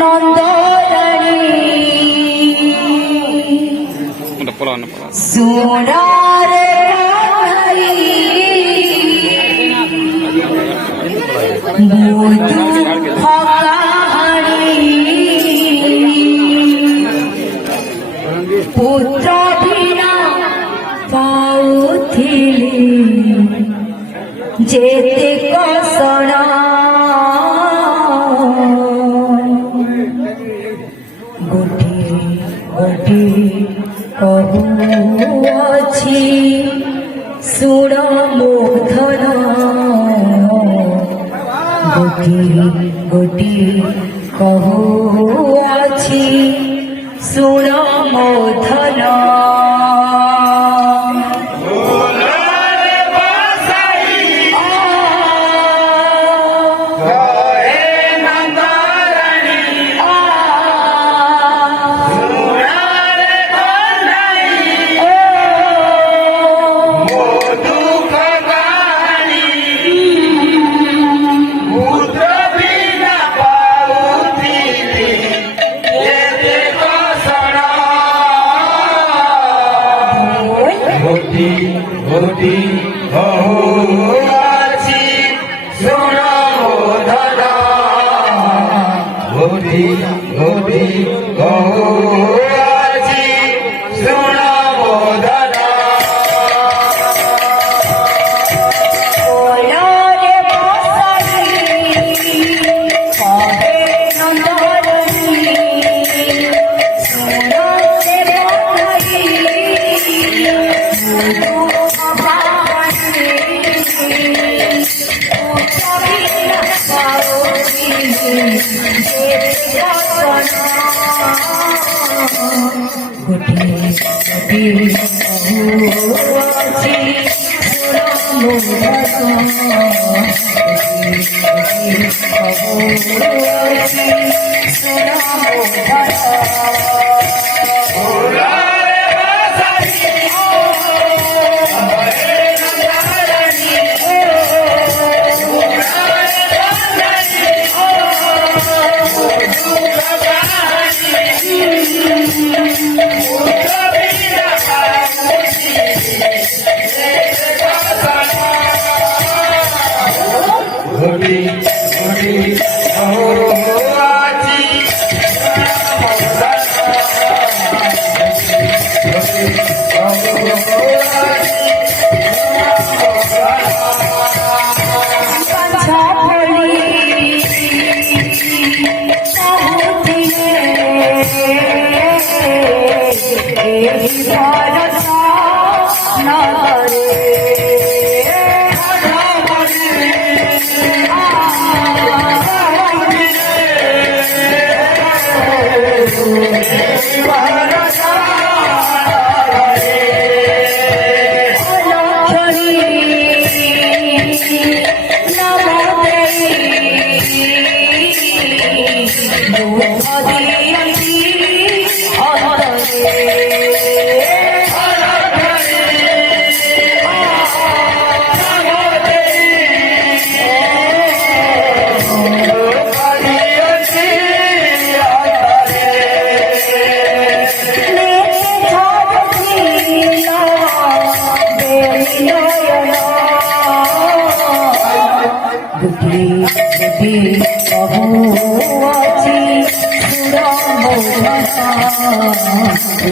নন্দরানী সোনারে বুধু হকাহারি পুত্র বিনা পাউথিলি যেতে কসণ গোটিଏ ଗୋଟିଏ କହୁଅଛି ଶୁଣ ମୋ ଧନ ଗୋଟିଏ ଗୋଟିଏ କହୁଅଛି ଶୁଣ ମୋ ଧନ গোটি কহুয়াছি শোণ মো ধন গোটি গোটি কহুয়াছি শোণ মো ধন গোটিয়ে গোটিয়ে কহুଅছি ଶୁଣ ମୋ গোটি গোটি কহুয়াছি গোটি গোটি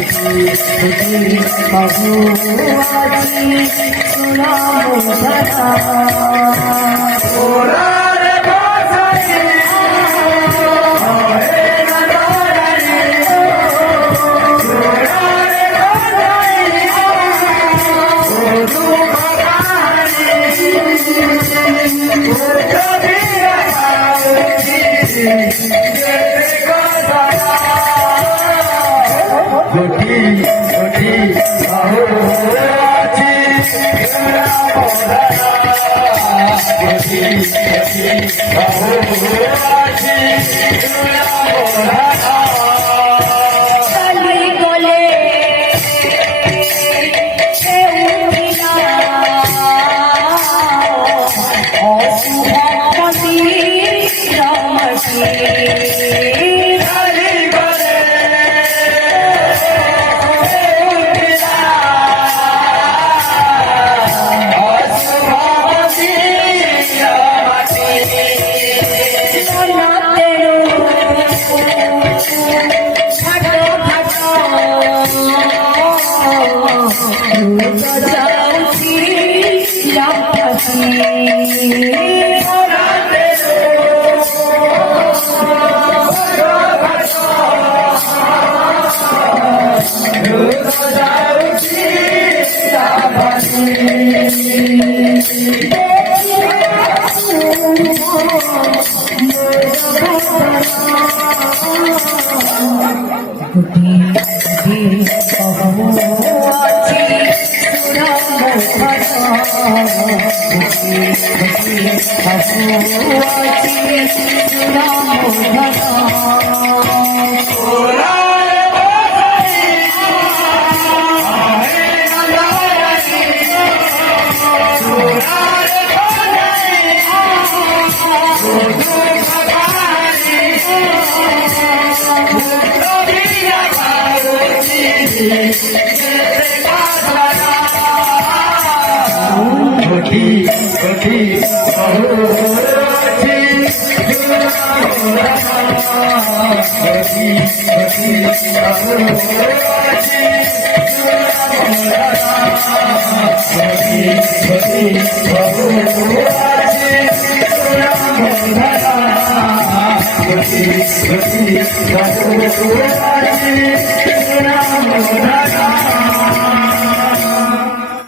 কহুয়াছি গোটি গোটি কহুয়াছি অশুভ কোটি কোটি বহু আছে সুরমধন কোটি কোটি বহু আছে সুরমধন কোটি কোটি বহু আছে কোটি কোটি বহু আছে কোটি বহু আছে কোটি কোটি বহু আছে